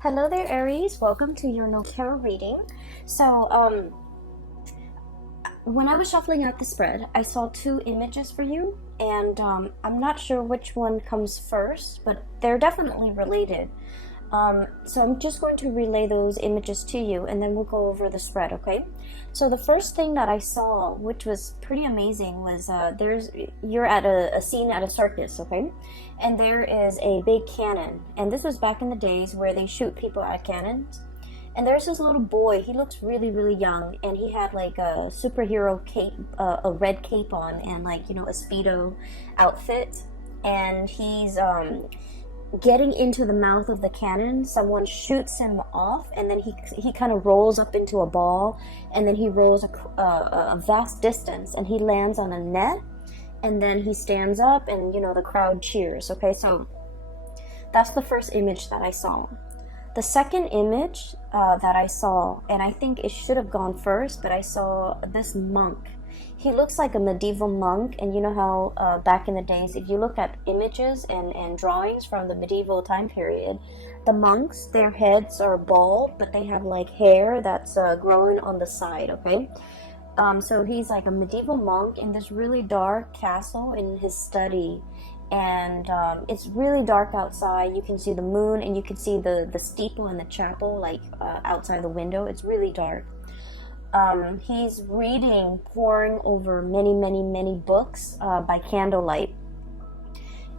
Hello there, Aries. Welcome to your no tarot reading. So, when I was shuffling out the spread, I saw two images for you, and I'm not sure which one comes first, but they're definitely related. So I'm just going to relay those images to you, and then we'll go over the spread, okay? So the first thing that I saw, which was pretty amazing, was you're at a scene at a circus, okay? And there is a big cannon, and this was back in the days where they shoot people at cannons. And there's this little boy. He looks really, really young, and he had like a superhero cape, a red cape on, and like a Speedo outfit, and he's getting into the mouth of the cannon. Someone shoots him off, and then he kind of rolls up into a ball, and then he rolls a vast distance, and he lands on a net, and then he stands up, and the crowd cheers. Okay, so that's the first image that I saw. The second image that I saw, and I think it should have gone first, but I saw this monk. He looks like a medieval monk, and you know how back in the days, if you look at images and drawings from the medieval time period, the monks, their heads are bald, but they have like hair that's growing on the side, okay? So he's like a medieval monk in this really dark castle in his study, and it's really dark outside. You can see the moon, and you can see the steeple and the chapel like outside the window. It's really dark. He's reading, poring over many, many, many books by candlelight.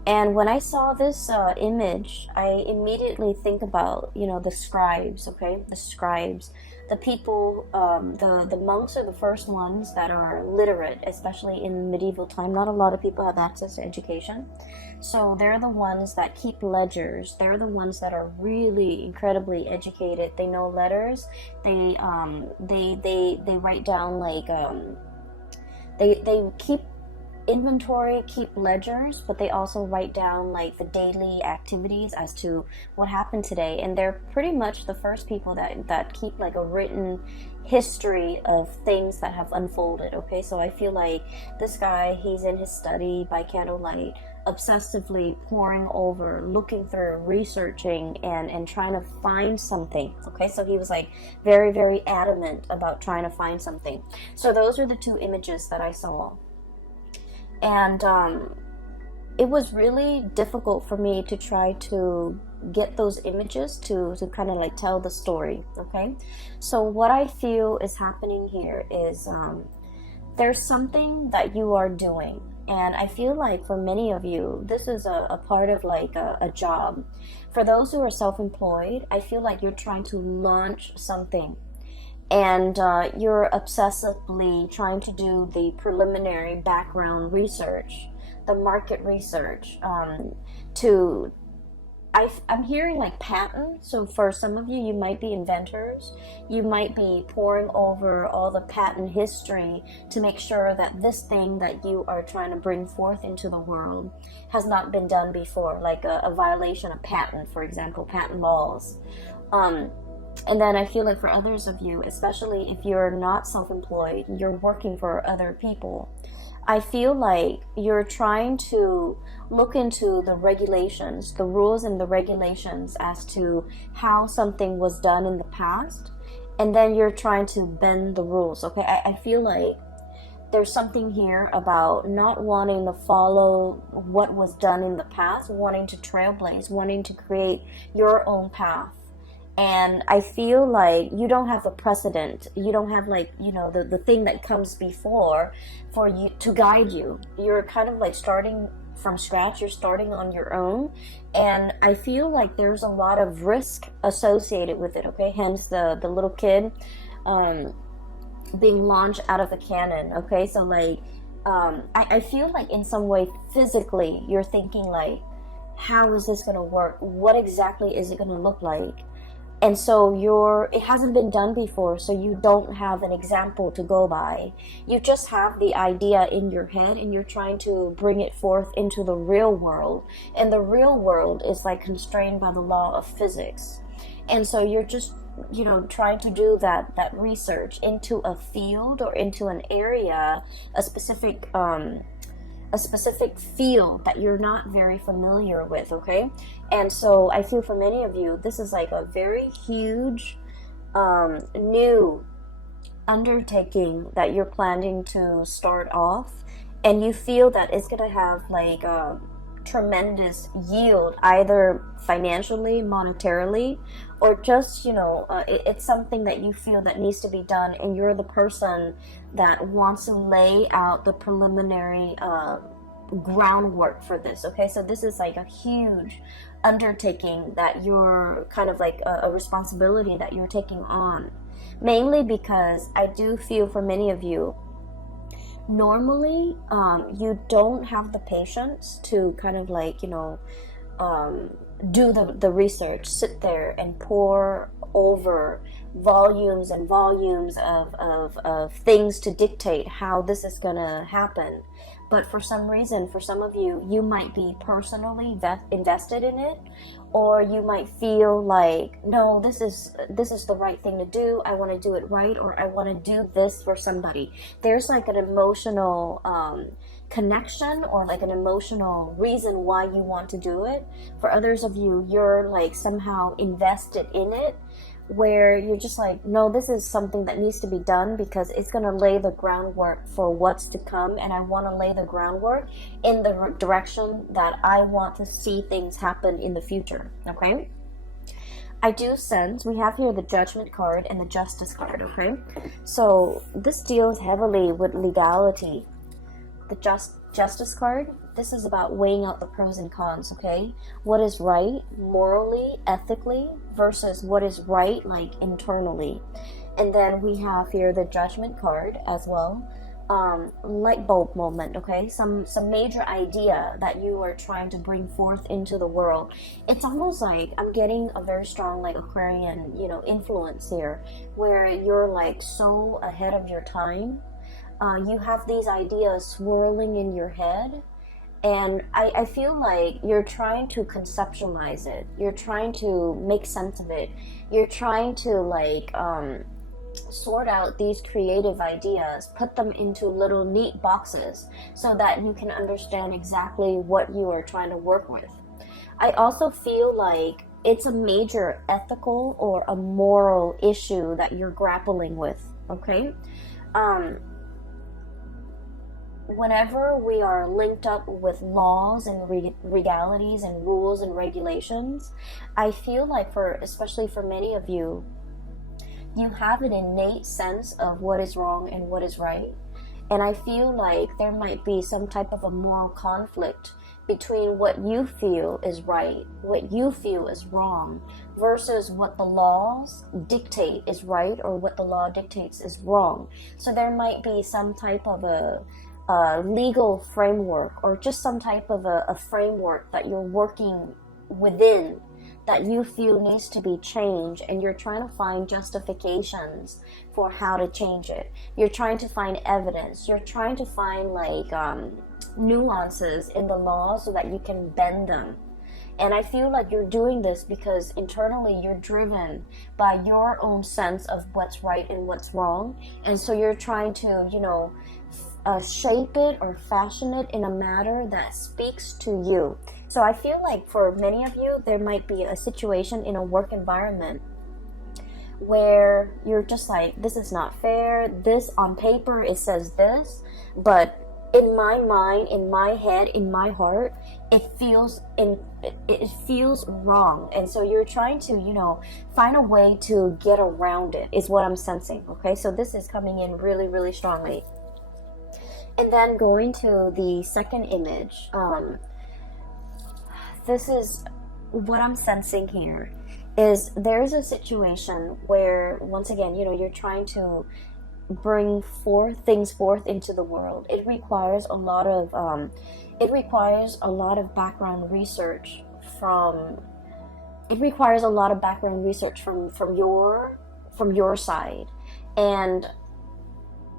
And when I saw this image, I immediately think about, the scribes, okay? The scribes. The people, the monks are the first ones that are literate, especially in medieval time. Not a lot of people have access to education. So they're the ones that keep ledgers. They're the ones that are really incredibly educated. They know letters. They write down like, they keep inventory, keep ledgers, but they also write down like the daily activities as to what happened today. And they're pretty much the first people that keep like a written history of things that have unfolded. Okay, so I feel like this guy, he's in his study by candlelight, obsessively poring over, looking through, researching, and trying to find something. Okay, so he was like very, very adamant about trying to find something. So those are the two images that I saw. And it was really difficult for me to try to get those images to kind of like tell the story, okay? So what I feel is happening here is there's something that you are doing. And I feel like for many of you, this is a part of like a job. For those who are self-employed, I feel like you're trying to launch something. And you're obsessively trying to do the preliminary background research, the market research. I'm hearing like patent. So for some of you, you might be inventors. You might be poring over all the patent history to make sure that this thing that you are trying to bring forth into the world has not been done before, like a violation of patent, for example, patent laws. And then I feel like for others of you, especially if you're not self-employed, you're working for other people, I feel like you're trying to look into the regulations, the rules and the regulations as to how something was done in the past, and then you're trying to bend the rules, okay? I feel like there's something here about not wanting to follow what was done in the past, wanting to trailblaze, wanting to create your own path. And I feel like you don't have a precedent. You don't have like, the thing that comes before for you to guide you. You're kind of like starting from scratch. You're starting on your own. And I feel like there's a lot of risk associated with it, okay? Hence the little kid being launched out of the cannon, okay? So like, I feel like in some way physically you're thinking like, how is this going to work? What exactly is it going to look like? And so it hasn't been done before, so you don't have an example to go by. You just have the idea in your head, and you're trying to bring it forth into the real world. And the real world is like constrained by the law of physics. And so you're just, trying to do that research into a field or into an area, a specific a specific field that you're not very familiar with, okay? And so I feel for many of you, this is like a very huge new undertaking that you're planning to start off, and you feel that it's gonna have like a tremendous yield, either financially, monetarily, or just, you know, it's something that you feel that needs to be done, and you're the person that wants to lay out the preliminary groundwork for this, okay? So this is like a huge undertaking that you're kind of like a responsibility that you're taking on, mainly because I do feel for many of you, normally you don't have the patience to kind of like, you know, do the research, sit there and pore over volumes and volumes of things to dictate how this is gonna happen. But for some reason, for some of you, you might be personally invested in it, or you might feel like, no, this is the right thing to do. I want to do it right, or I want to do this for somebody. There's like an emotional connection, or like an emotional reason why you want to do it. For others of you, you're like somehow invested in it, where you're just like, no, this is something that needs to be done because it's going to lay the groundwork for what's to come, and I want to lay the groundwork in the direction that I want to see things happen in the future, okay? I do sense we have here the Judgment card and the Justice card, okay? So this deals heavily with legality. The Justice card, this is about weighing out the pros and cons, okay? What is right morally, ethically, versus what is right like internally. And then we have here the Judgment card as well. Light bulb moment, okay? Some major idea that you are trying to bring forth into the world. It's almost like I'm getting a very strong like Aquarian, you know, influence here, where you're like so ahead of your time. You have these ideas swirling in your head, and I feel like you're trying to conceptualize it. You're trying to make sense of it. You're trying to like sort out these creative ideas, put them into little neat boxes so that you can understand exactly what you are trying to work with. I also feel like it's a major ethical or a moral issue that you're grappling with, okay? Whenever we are linked up with laws and legalities and rules and regulations, I feel like especially for many of you, you have an innate sense of what is wrong and what is right. And I feel like there might be some type of a moral conflict between what you feel is right, what you feel is wrong, versus what the laws dictate is right, or what the law dictates is wrong. So there might be some type of a legal framework, or just some type of a framework that you're working within that you feel needs to be changed, and you're trying to find justifications for how to change it. You're trying to find evidence. You're trying to find like nuances in the law so that you can bend them. And I feel like you're doing this because internally you're driven by your own sense of what's right and what's wrong. And so you're trying to, you know, shape it or fashion it in a manner that speaks to you. So I feel like for many of you, there might be a situation in a work environment where you're just like, this is not fair. This on paper, it says this, but in my mind, in my head, in my heart, it feels wrong. And so you're trying to, you know, find a way to get around it, is what I'm sensing. Okay, so this is coming in really, really strongly. And then going to the second image, this is what I'm sensing here, is there's a situation where, once again, you know, you're trying to bring things forth into the world. It requires a lot of background research from your side. And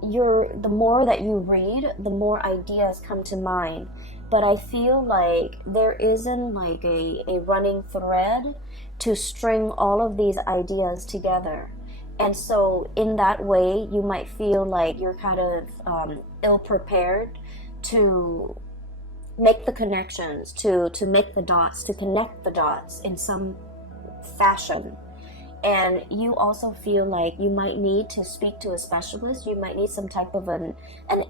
the more that you read, the more ideas come to mind. But I feel like there isn't like a running thread to string all of these ideas together. And so in that way, you might feel like you're kind of ill-prepared to make the connections, to make the dots, to connect the dots in some fashion. And you also feel like you might need to speak to a specialist. You might need some type of an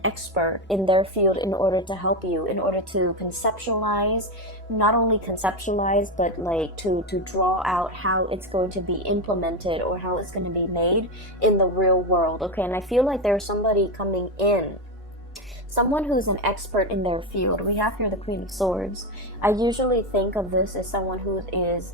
expert in their field in order to help you, in order to conceptualize, not only conceptualize, but like to draw out how it's going to be implemented or how it's going to be made in the real world. Okay, and I feel like there's somebody coming in, someone who's an expert in their field. We have here the Queen of Swords. I usually think of this as someone who is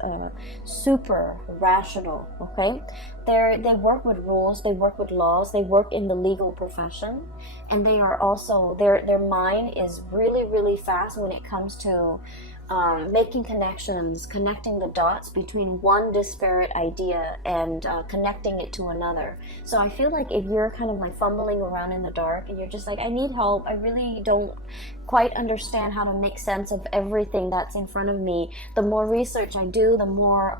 super rational, okay? They work with rules, they work with laws, they work in the legal profession, and they are also, their mind is really, really fast when it comes to making connections, connecting the dots between one disparate idea and connecting it to another. So I feel like if you're kind of like fumbling around in the dark and you're just like, I need help, I really don't quite understand how to make sense of everything that's in front of me, the more research I do, the more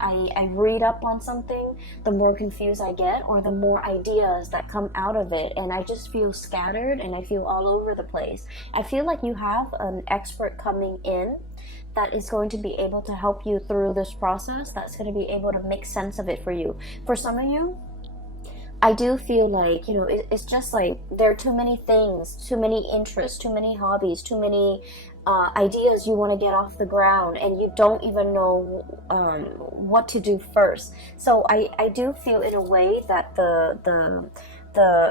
I read up on something, the more confused I get, or the more ideas that come out of it, and I just feel scattered and I feel all over the place. I feel like you have an expert coming in that is going to be able to help you through this process, that's going to be able to make sense of it for you. For some of you, I do feel like, you know, it's just like there are too many things, too many interests, too many hobbies, too many ideas you want to get off the ground, and you don't even know what to do first. So I do feel in a way that the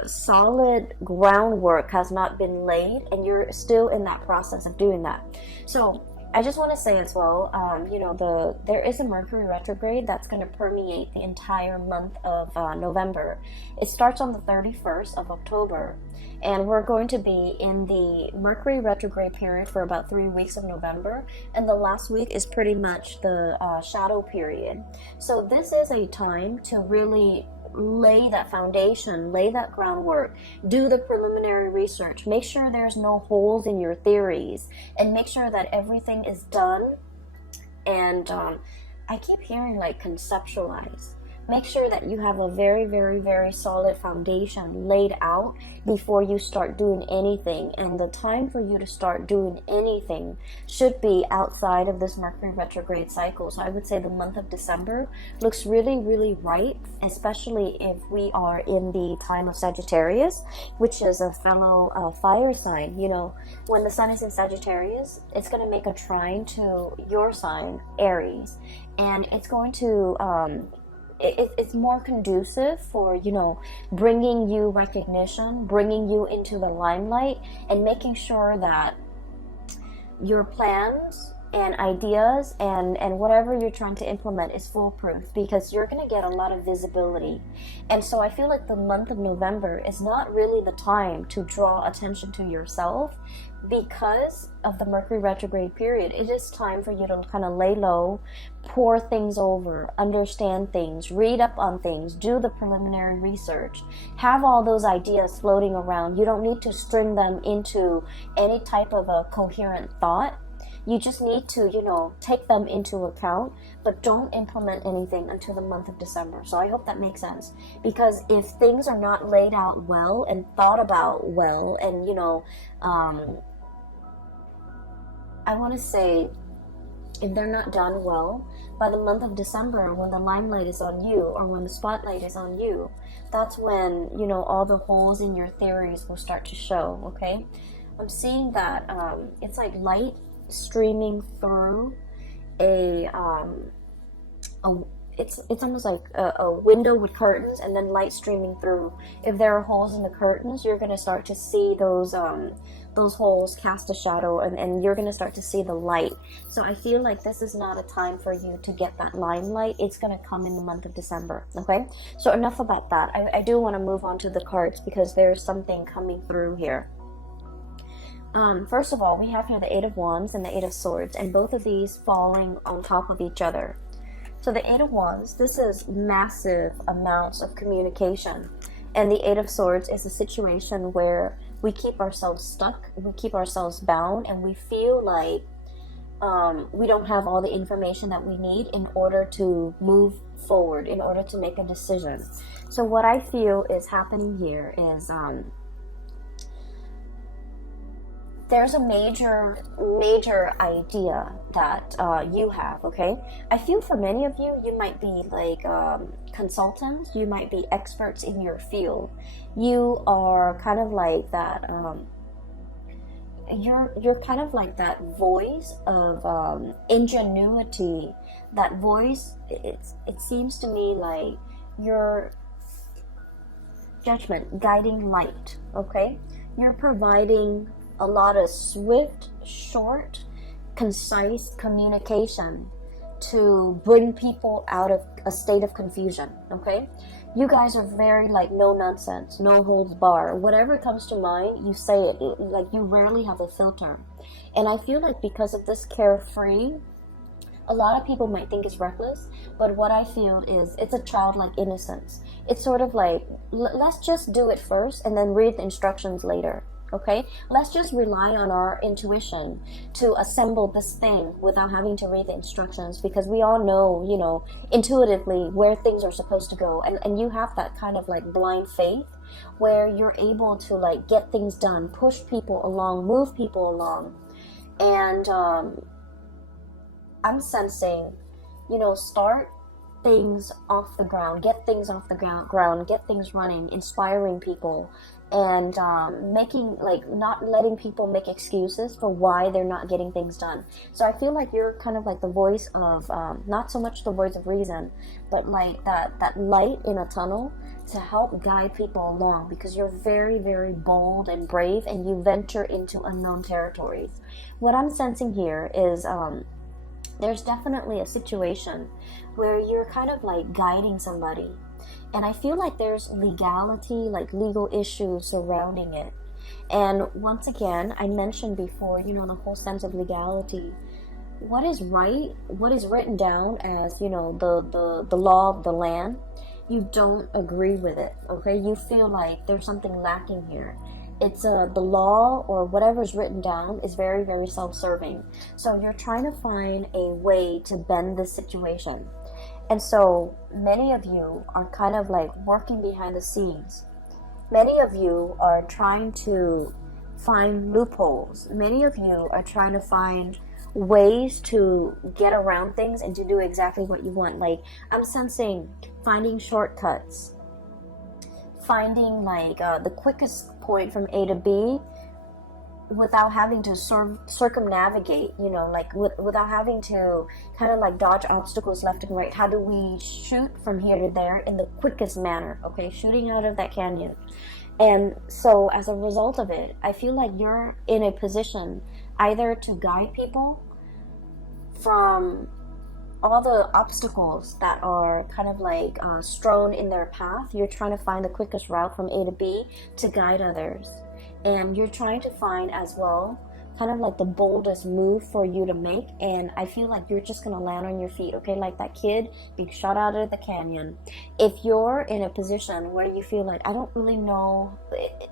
solid groundwork has not been laid, and you're still in that process of doing that. So I just want to say as well, you know, there is a Mercury retrograde that's going to permeate the entire month of November. It starts on the 31st of October, and we're going to be in the Mercury retrograde period for about 3 weeks of November, and the last week is pretty much the shadow period. So this is a time to really lay that foundation, lay that groundwork, do the preliminary research, make sure there's no holes in your theories, and make sure that everything is done. And I keep hearing like conceptualize. Make sure that you have a very, very, very solid foundation laid out before you start doing anything. And the time for you to start doing anything should be outside of this Mercury retrograde cycle. So I would say the month of December looks really, really right, especially if we are in the time of Sagittarius, which is a fellow fire sign. You know, when the sun is in Sagittarius, it's going to make a trine to your sign, Aries, and it's going to it's more conducive for, you know, bringing you recognition, bringing you into the limelight, and making sure that your plans and ideas and whatever you're trying to implement is foolproof, because you're going to get a lot of visibility. And so I feel like the month of November is not really the time to draw attention to yourself because of the Mercury retrograde period. It is time for you to kind of lay low, pour things over, understand things, read up on things, do the preliminary research, have all those ideas floating around. You don't need to string them into any type of a coherent thought. You just need to, you know, take them into account, but don't implement anything until the month of December. So I hope that makes sense, because if things are not laid out well and thought about well, and, you know, I want to say, if they're not done well, by the month of December, when the limelight is on you, or when the spotlight is on you, that's when, you know, all the holes in your theories will start to show, okay? I'm seeing that it's like light streaming through it's almost like a window with curtains, and then light streaming through. If there are holes in the curtains, you're going to start to see those holes cast a shadow, and you're going to start to see the light. So I feel like this is not a time for you to get that limelight. It's going to come in the month of December, okay? So enough about that. I do want to move on to the cards, because there's something coming through here. First of all, we have here the Eight of Wands and the Eight of Swords, and both of these falling on top of each other. So the Eight of Wands, this is massive amounts of communication. And the Eight of Swords is a situation where we keep ourselves stuck, we keep ourselves bound, and we feel like we don't have all the information that we need in order to move forward, in order to make a decision. So what I feel is happening here is there's a major idea that you have, okay? I feel for many of you, you might be like consultants, you might be experts in your field. You are kind of like that, you're kind of like that voice of ingenuity, that voice, it seems to me like your judgment, guiding light, okay? You're providing a lot of swift, short, concise communication to bring people out of a state of confusion, okay? You guys are very like no nonsense, no holds bar. Whatever comes to mind, you say it. Like you rarely have a filter. And I feel like because of this carefree, a lot of people might think it's reckless, but what I feel is it's a childlike innocence. It's sort of like, let's just do it first and then read the instructions later. Okay, let's just rely on our intuition to assemble this thing without having to read the instructions, because we all know, you know, intuitively where things are supposed to go. And you have that kind of like blind faith where you're able to like get things done, push people along, move people along. And I'm sensing, you know, start things off the ground, get things off the ground, get things running, inspiring people, and making, like, not letting people make excuses for why they're not getting things done. So I feel like you're kind of like the voice of, not so much the voice of reason, but like that light in a tunnel to help guide people along, because you're very, very bold and brave, and you venture into unknown territories. What I'm sensing here is there's definitely a situation where you're kind of like guiding somebody, and I feel like there's legality, like legal issues surrounding it. And once again, I mentioned before, you know, the whole sense of legality. What is right, what is written down as, you know, the law of the land, you don't agree with it, okay? You feel like there's something lacking here. It's the law or whatever's written down is very, very self-serving. So you're trying to find a way to bend this situation. And so many of you are kind of like working behind the scenes. Many of you are trying to find loopholes. Many of you are trying to find ways to get around things and to do exactly what you want. Like, I'm sensing finding shortcuts, finding like the quickest point from A to B without having to circumnavigate, you know, like without having to kind of like dodge obstacles left and right. How do we shoot from here to there in the quickest manner, okay? Shooting out of that canyon. And so as a result of it, I feel like you're in a position either to guide people from all the obstacles that are kind of like strewn in their path. You're trying to find the quickest route from A to B to guide others. And you're trying to find as well kind of like the boldest move for you to make. And I feel like you're just going to land on your feet, okay? Like that kid being shot out of the canyon. If you're in a position where you feel like, I don't really know,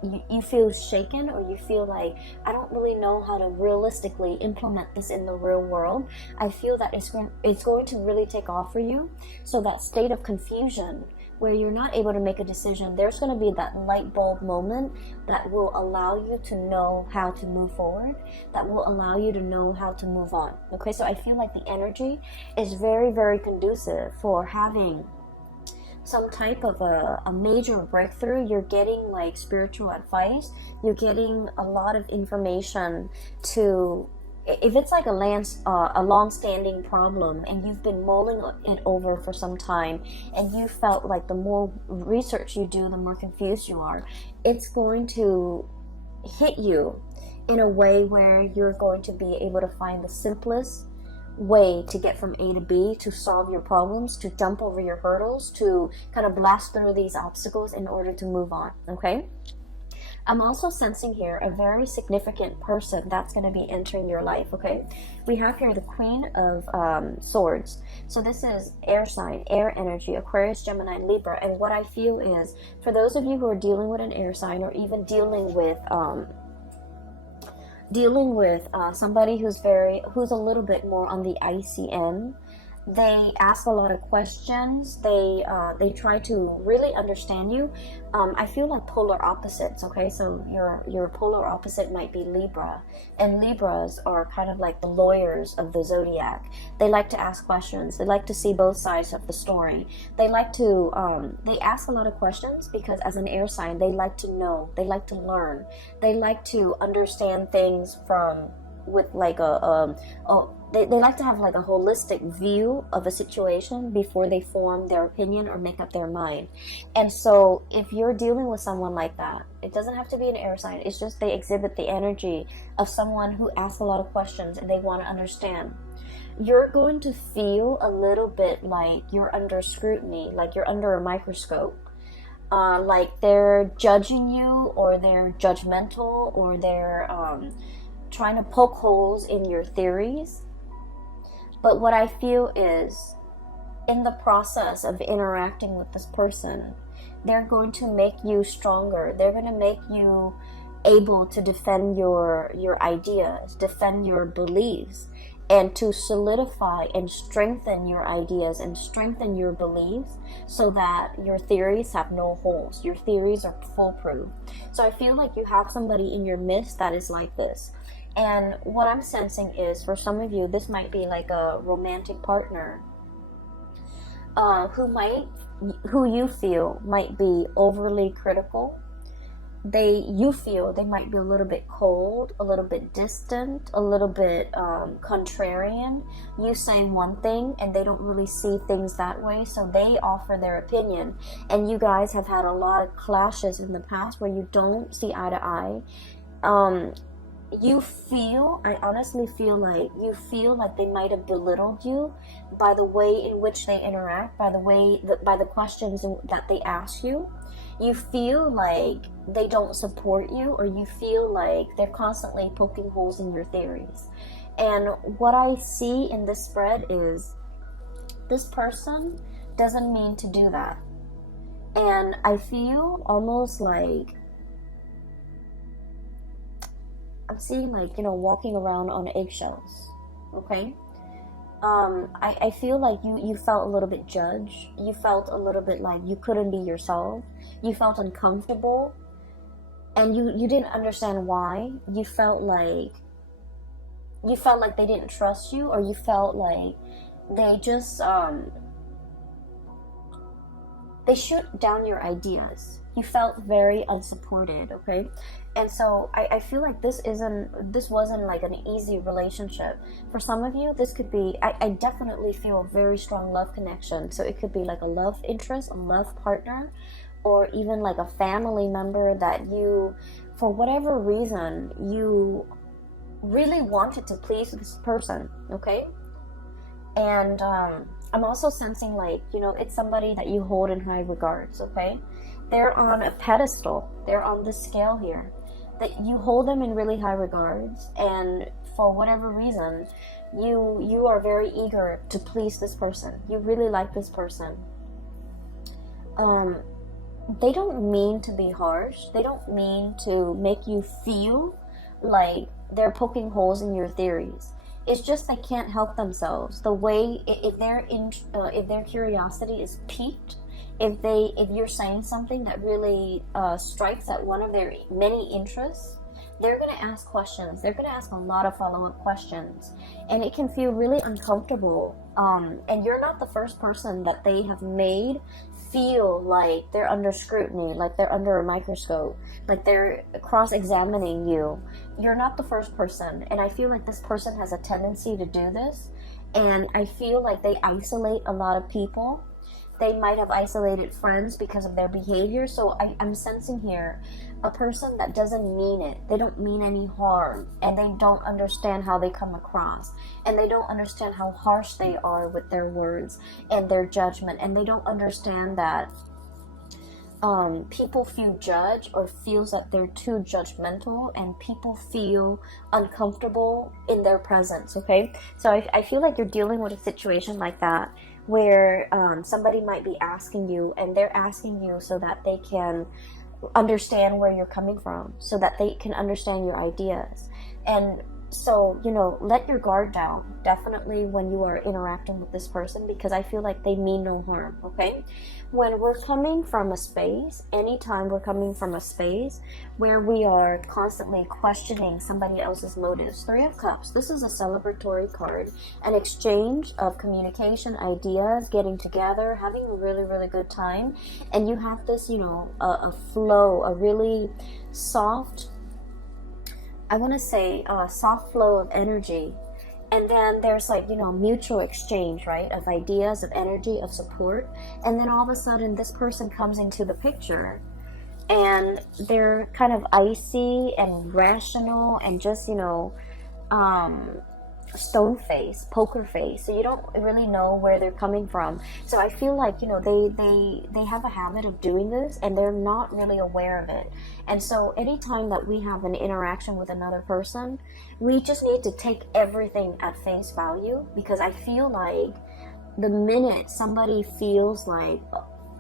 you feel shaken, or you feel like, I don't really know how to realistically implement this in the real world, I feel that it's going to really take off for you. So that state of confusion where you're not able to make a decision, there's going to be that light bulb moment that will allow you to know how to move forward, that will allow you to know how to move on. Okay, so I feel like the energy is very, very conducive for having some type of a major breakthrough. You're getting like spiritual advice, you're getting a lot of information to, if it's like a long-standing problem and you've been mulling it over for some time, and you felt like the more research you do, the more confused you are, it's going to hit you in a way where you're going to be able to find the simplest way to get from A to B, to solve your problems, to jump over your hurdles, to kind of blast through these obstacles in order to move on, okay? I'm also sensing here a very significant person that's going to be entering your life, okay? We have here the Queen of Swords. So this is air sign, air energy, Aquarius, Gemini, Libra. And what I feel is, for those of you who are dealing with an air sign, or even dealing with somebody who's a little bit more on the icy end, They ask a lot of questions. They try to really understand you. I feel like polar opposites. Okay, so your polar opposite might be Libra, and Libras are kind of like the lawyers of the zodiac. They like to ask questions. They like to see both sides of the story. They like to they ask a lot of questions because as an air sign, they like to know. They like to learn. They like to understand things from with like they like to have like a holistic view of a situation before they form their opinion or make up their mind. And so if you're dealing with someone like that, it doesn't have to be an air sign. It's just they exhibit the energy of someone who asks a lot of questions and they want to understand. You're going to feel a little bit like you're under scrutiny, like you're under a microscope. Like they're judging you, or they're judgmental, or they're trying to poke holes in your theories. But what I feel is, in the process of interacting with this person, they're going to make you stronger. They're going to make you able to defend your ideas, defend your beliefs, and to solidify and strengthen your ideas and strengthen your beliefs so that your theories have no holes. Your theories are foolproof. So I feel like you have somebody in your midst that is like this. And what I'm sensing is, for some of you, this might be like a romantic partner who you feel might be overly critical. You feel they might be a little bit cold, a little bit distant, a little bit contrarian. You say one thing and they don't really see things that way, so they offer their opinion. And you guys have had a lot of clashes in the past where you don't see eye to eye. I honestly feel like they might have belittled you by the way in which they interact, by the questions that they ask you. You feel like they don't support you, or you feel like they're constantly poking holes in your theories. And what I see in this spread is this person doesn't mean to do that. And I feel almost like I'm seeing like, walking around on eggshells, okay? I feel like you felt a little bit judged. You felt a little bit like you couldn't be yourself. You felt uncomfortable, and you didn't understand why. You felt like they didn't trust you, or you felt like they just they shoot down your ideas. You felt very unsupported, okay? And so I feel like this wasn't like an easy relationship. For some of you, this could be, I definitely feel a very strong love connection. So it could be like a love interest, a love partner, or even like a family member that you, for whatever reason, you really wanted to please this person, okay? And I'm also sensing like, it's somebody that you hold in high regards, okay? They're on a pedestal. They're on the scale here. That you hold them in really high regards, and for whatever reason, you are very eager to please this person. You really like this person. They don't mean to be harsh. They don't mean to make you feel like they're poking holes in your theories. It's just they can't help themselves. The way if their curiosity is piqued, if you're saying something that really strikes at one of their many interests, they're going to ask questions. They're going to ask a lot of follow-up questions, and it can feel really uncomfortable. And you're not the first person that they have made feel like they're under scrutiny, like they're under a microscope, like they're cross-examining you. You're not the first person, and I feel like this person has a tendency to do this, and I feel like they isolate a lot of people. They might have isolated friends because of their behavior. So I'm sensing here a person that doesn't mean it. They don't mean any harm, and they don't understand how they come across, and they don't understand how harsh they are with their words and their judgment, and they don't understand that people feel judged or feels that they're too judgmental, and people feel uncomfortable in their presence, okay? So I feel like you're dealing with a situation like that, where somebody might be asking you, and they're asking you so that they can understand where you're coming from, so that they can understand your ideas. And So, you know, let your guard down, definitely, when you are interacting with this person, because I feel like they mean no harm, okay? When we're coming from a space, anytime we're coming from a space where we are constantly questioning somebody else's motives, Three of Cups, this is a celebratory card, an exchange of communication, ideas, getting together, having a really, really good time, and you have this, you know, a flow, a really soft, I want to say a soft flow of energy. And then there's like, you know, mutual exchange, right? Of ideas, of energy, of support. And then all of a sudden this person comes into the picture and they're kind of icy and rational and just, you know, stone face, poker face, so you don't really know where they're coming from. So I feel like, you know, they have a habit of doing this and they're not really aware of it. And so anytime that we have an interaction with another person, we just need to take everything at face value, because I feel like the minute somebody feels like,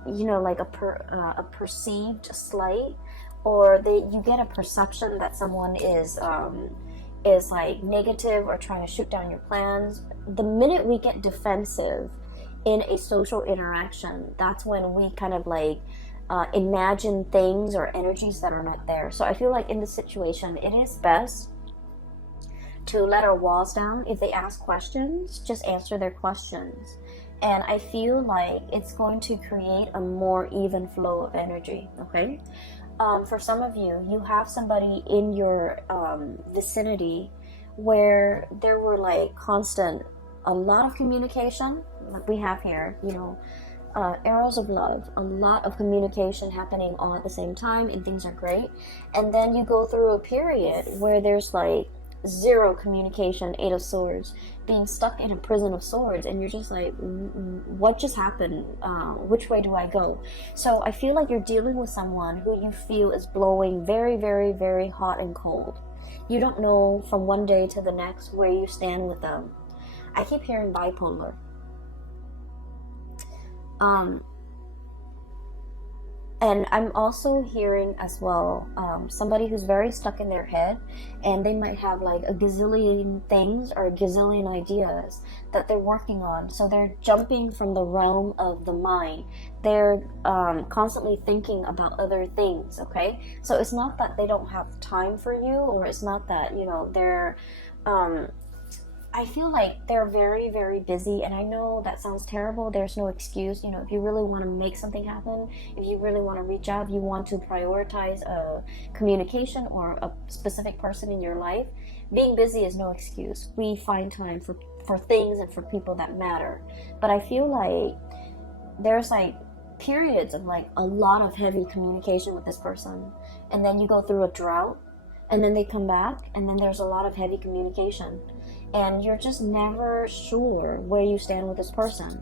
you know, like a perceived slight, or you get a perception that someone is like negative or trying to shoot down your plans, the minute we get defensive in a social interaction, that's when we kind of like imagine things or energies that are not there. So I feel like in this situation, it is best to let our walls down. If they ask questions, just answer their questions. And I feel like it's going to create a more even flow of energy, okay? For some of you, you have somebody in your vicinity where there were like a lot of communication, like we have here, you know, arrows of love, a lot of communication happening all at the same time, and things are great. And then you go through a period where there's like zero communication, Eight of Swords, being stuck in a prison of swords, and you're just like, what just happened? Which way do I go? So I feel like you're dealing with someone who you feel is blowing very, very, very hot and cold. You don't know from one day to the next where you stand with them. I keep hearing bipolar. And I'm also hearing as well somebody who's very stuck in their head, and they might have like a gazillion things or a gazillion ideas that they're working on. So they're jumping from the realm of the mind. They're constantly thinking about other things, okay? So it's not that they don't have time for you, or it's not that, you know, they're... I feel like they're very, very busy, and I know that sounds terrible. There's no excuse. You know, if you really want to make something happen, if you really want to reach out, you want to prioritize a communication or a specific person in your life, being busy is no excuse. We find time for things and for people that matter. But I feel like there's like periods of like a lot of heavy communication with this person, and then you go through a drought, and then they come back, and then there's a lot of heavy communication. And you're just never sure where you stand with this person,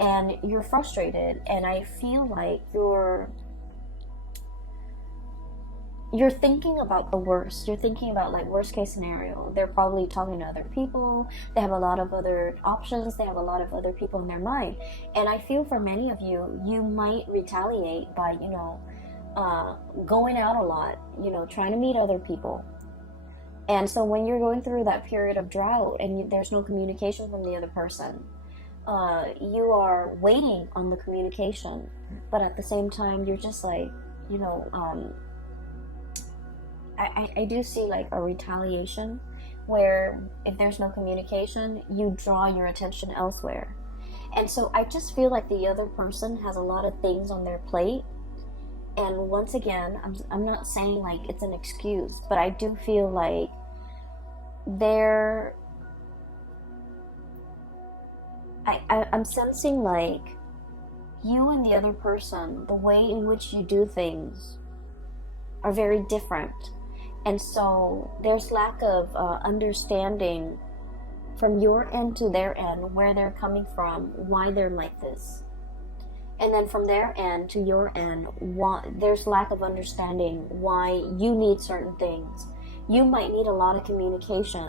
and you're frustrated, and I feel like you're thinking about the worst. You're thinking about like worst case scenario. They're probably talking to other people. They have a lot of other options. They have a lot of other people in their mind. And I feel for many of you, you might retaliate by, you know, going out a lot, you know, trying to meet other people. And so when you're going through that period of drought and there's no communication from the other person, you are waiting on the communication, but at the same time, you're just like, you know, I do see like a retaliation where if there's no communication, you draw your attention elsewhere. And so I just feel like the other person has a lot of things on their plate. And once again, I'm not saying like it's an excuse, but I do feel like I'm sensing like you and the other person, the way in which you do things are very different. And so there's lack of understanding from your end to their end, where they're coming from, why they're like this. And then from their end to your end, there's lack of understanding why you need certain things. You might need a lot of communication,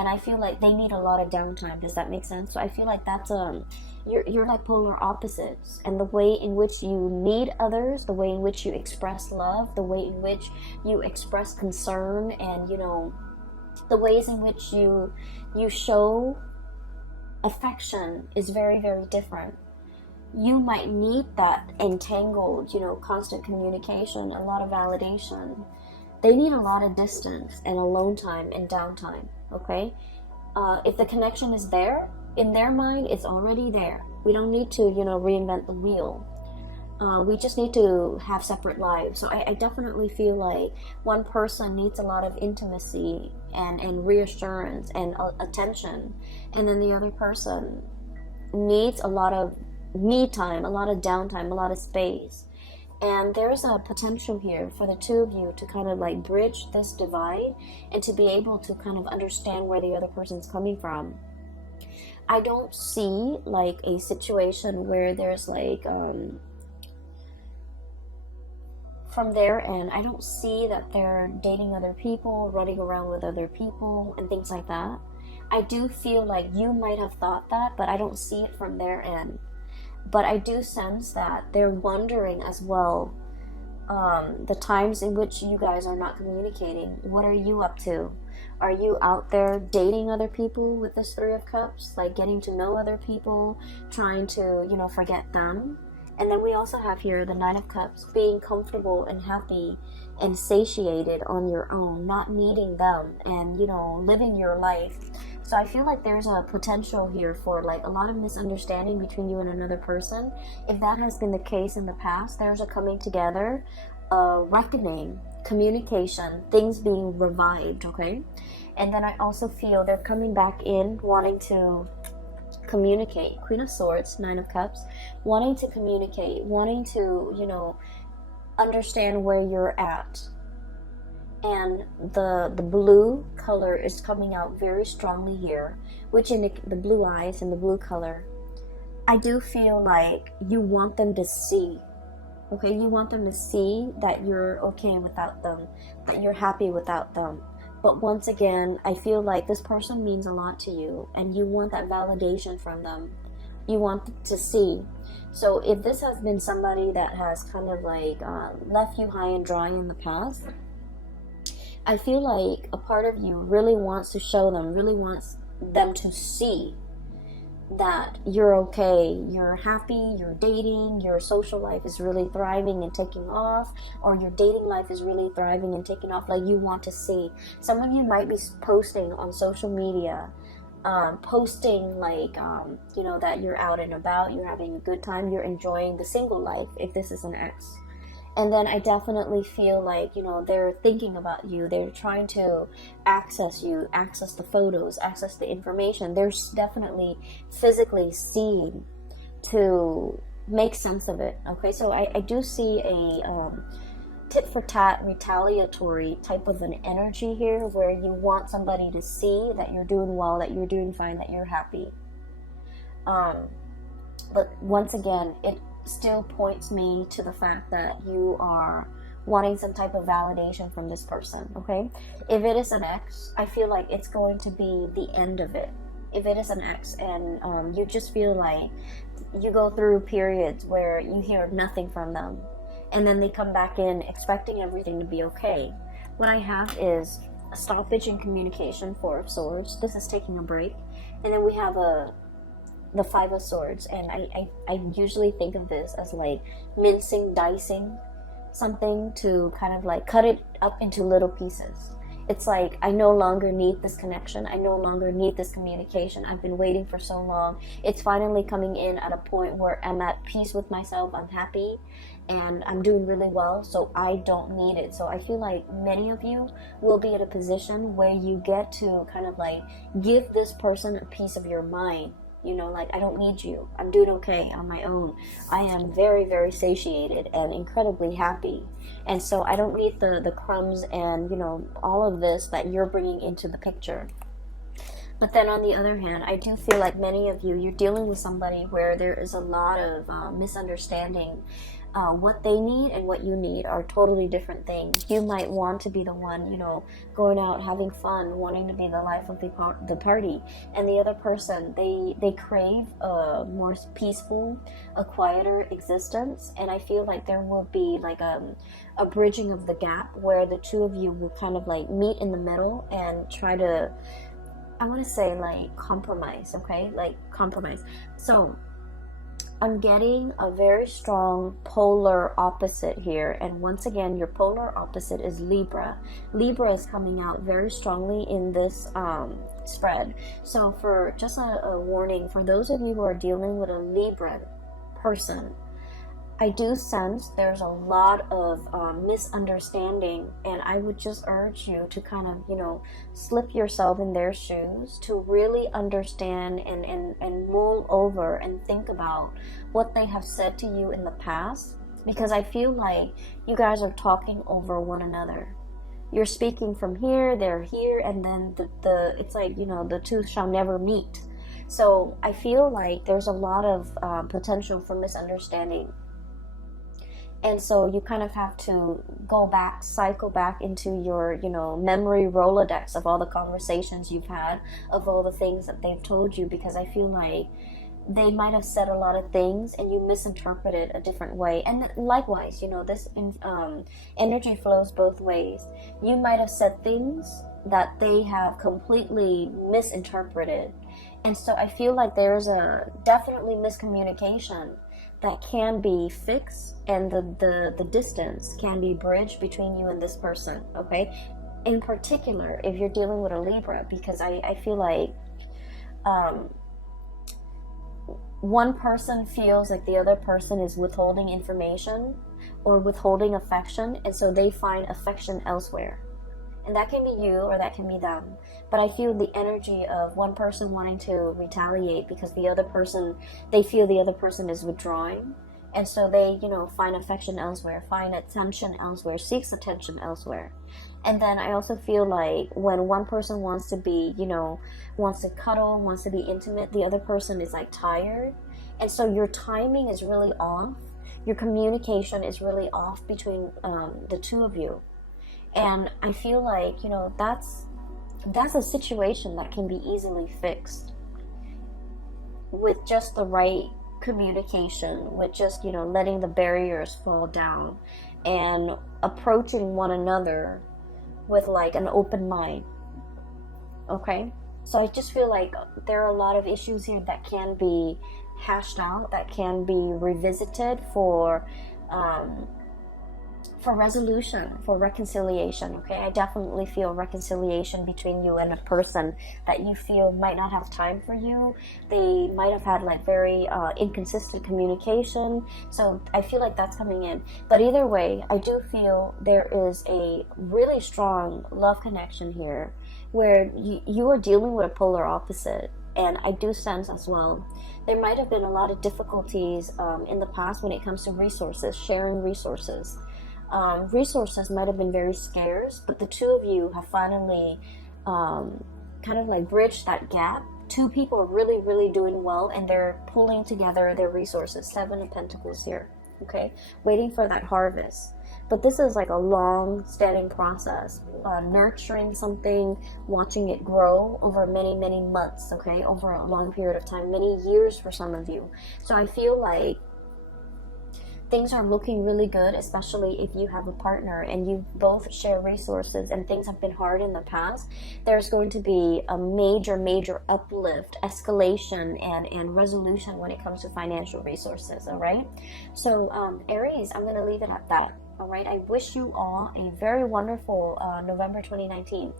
and I feel like they need a lot of downtime. Does that make sense? So I feel like that's you're like polar opposites, and the way in which you need others, the way in which you express love, the way in which you express concern, and you know, The ways in which you show affection is very, very different. You might need that entangled, constant communication, a lot of validation. They need a lot of distance and alone time and downtime, okay? If the connection is there, in their mind, it's already there. We don't need to, reinvent the wheel. We just need to have separate lives. So I definitely feel like one person needs a lot of intimacy and reassurance and attention, and then the other person needs a lot of me time, a lot of downtime, a lot of space. And there's a potential here for the two of you to kind of like bridge this divide and to be able to kind of understand where the other person's coming from. I don't see like a situation where there's like from their end, I don't see that they're dating other people, running around with other people and things like that. I do feel like you might have thought that, but I don't see it from their end. But I do sense that they're wondering as well, the times in which you guys are not communicating. What are you up to? Are you out there dating other people with this Three of Cups? Like getting to know other people, trying to, forget them? And then we also have here the Nine of Cups, being comfortable and happy and satiated on your own, not needing them and, living your life. So I feel like there's a potential here for like a lot of misunderstanding between you and another person. If that has been the case in the past, there's a coming together, reckoning, communication, things being revived, okay? And then I also feel they're coming back in, wanting to communicate. Queen of Swords, Nine of Cups, wanting to communicate, wanting to, understand where you're at. And the blue color is coming out very strongly here, which in the blue eyes and the blue color, I do feel like you want them to see, okay? You want them to see that you're okay without them, that you're happy without them. But once again, I feel like this person means a lot to you, and you want that validation from them. You want to see. So if this has been somebody that has kind of like left you high and dry in the past, I feel like a part of you really wants to show them, really wants them to see that you're okay, you're happy, you're dating, your social life is really thriving and taking off, or your dating life is really thriving and taking off. Like, you want to see. Some of you might be posting on social media, posting like, that you're out and about, you're having a good time, you're enjoying the single life, if this is an ex. And then I definitely feel like, they're thinking about you. They're trying to access you, access the photos, access the information. They're definitely physically seeing to make sense of it. Okay, so I do see a tit for tat, retaliatory type of an energy here, where you want somebody to see that you're doing well, that you're doing fine, that you're happy. But once again, it still points me to the fact that you are wanting some type of validation from this person, okay? If it is an ex, I feel like it's going to be the end of it. If it is an ex and you just feel like you go through periods where you hear nothing from them, and then they come back in expecting everything to be okay. What I have is a stoppage in communication, Four of Swords. This is taking a break. And then we have the Five of Swords, and I usually think of this as like mincing, dicing something to kind of like cut it up into little pieces. It's like, I no longer need this connection, I no longer need this communication. I've been waiting for so long. It's finally coming in at a point where I'm at peace with myself, I'm happy, and I'm doing really well, so I don't need it. So I feel like many of you will be in a position where you get to kind of like give this person a piece of your mind. Like, I don't need you. I'm doing okay on my own. I am very, very satiated and incredibly happy. And so I don't need the crumbs and, all of this that you're bringing into the picture. But then on the other hand, I do feel like many of you, you're dealing with somebody where there is a lot of misunderstanding. What they need and what you need are totally different things. You might want to be the one, you know, going out, having fun, wanting to be the life of the party. And the other person, they crave a more peaceful, a quieter existence. And I feel like there will be like a bridging of the gap where the two of you will kind of like meet in the middle and try to, I want to say like compromise, okay? Like compromise. So I'm getting a very strong polar opposite here. And once again, your polar opposite is Libra. Libra is coming out very strongly in this spread. So for just a warning, for those of you who are dealing with a Libra person, I do sense there's a lot of misunderstanding, and I would just urge you to kind of, you know, slip yourself in their shoes to really understand and mull over and think about what they have said to you in the past, because I feel like you guys are talking over one another. You're speaking from here, they're here, and then the it's like, you know, the two shall never meet. So I feel like there's a lot of potential for misunderstanding. And so you kind of have to go back, cycle back into your, you know, memory Rolodex of all the conversations you've had, of all the things that they've told you, because I feel like they might have said a lot of things and you misinterpreted a different way. And likewise, you know, this energy flows both ways. You might have said things that they have completely misinterpreted. And so I feel like there's a definitely miscommunication that can be fixed, and the distance can be bridged between you and this person, okay? In particular, if you're dealing with a Libra, because I feel like one person feels like the other person is withholding information or withholding affection, and so they find affection elsewhere. And that can be you or that can be them. But I feel the energy of one person wanting to retaliate because the other person, they feel the other person is withdrawing. And so they, you know, find affection elsewhere, find attention elsewhere, seeks attention elsewhere. And then I also feel like when one person wants to be, you know, wants to cuddle, wants to be intimate, the other person is like tired. And so your timing is really off. Your communication is really off between the two of you. And I feel like, you know, that's a situation that can be easily fixed with just the right communication, with just, you know, letting the barriers fall down and approaching one another with like an open mind. Okay? So I just feel like there are a lot of issues here that can be hashed out, that can be revisited for resolution, for reconciliation, okay? I definitely feel reconciliation between you and a person that you feel might not have time for you. They might have had like very inconsistent communication. So I feel like that's coming in. But either way, I do feel there is a really strong love connection here where you are dealing with a polar opposite. And I do sense as well, there might have been a lot of difficulties in the past when it comes to resources, sharing resources. Resources might have been very scarce, but the two of you have finally kind of like bridged that gap. Two people are really, really doing well, and they're pulling together their resources. 7 of Pentacles here, okay? Waiting for that harvest. But this is like a long-standing process. Nurturing something, watching it grow over many, many months, okay? Over a long period of time, many years for some of you. So I feel like things are looking really good, especially if you have a partner and you both share resources and things have been hard in the past. There's going to be a major uplift, escalation, and resolution when it comes to financial resources, all right? So Aries, I'm going to leave it at that. All right, I wish you all a very wonderful November 2019.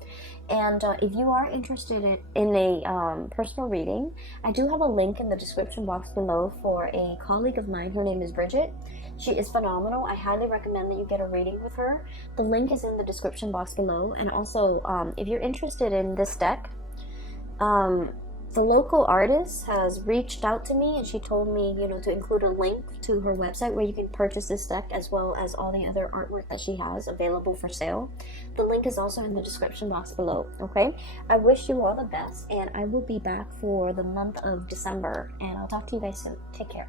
And if you are interested in a personal reading, I do have a link in the description box below for a colleague of mine. Her name is Bridget. She is phenomenal. I highly recommend that you get a reading with her. The link is in the description box below. And also, if you're interested in this deck, the local artist has reached out to me, and she told me, you know, to include a link to her website where you can purchase this deck as well as all the other artwork that she has available for sale. The link is also in the description box below. Okay, I wish you all the best, and I will be back for the month of December, and I'll talk to you guys soon. Take care.